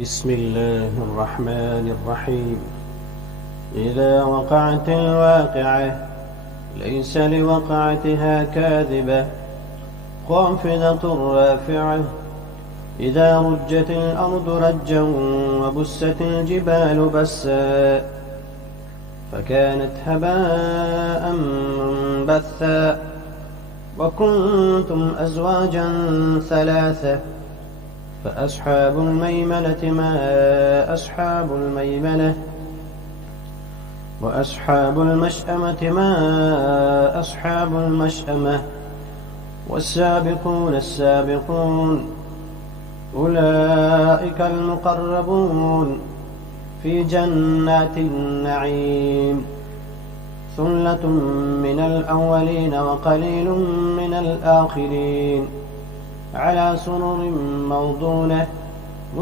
بسم الله الرحمن الرحيم. إذا وقعت الواقعة ليس لوقعتها كاذبة خافضة رافعة. إذا رجت الأرض رجا وبست الجبال بسا فكانت هباء منبثا وكنتم أزواجا ثلاثة فأصحاب الميمنة ما أصحاب الميمنة وأصحاب المشأمة ما أصحاب المشأمة والسابقون السابقون أولئك المقربون في جنات النعيم ثلة من الأولين وقليل من الآخرين على سرر موضونة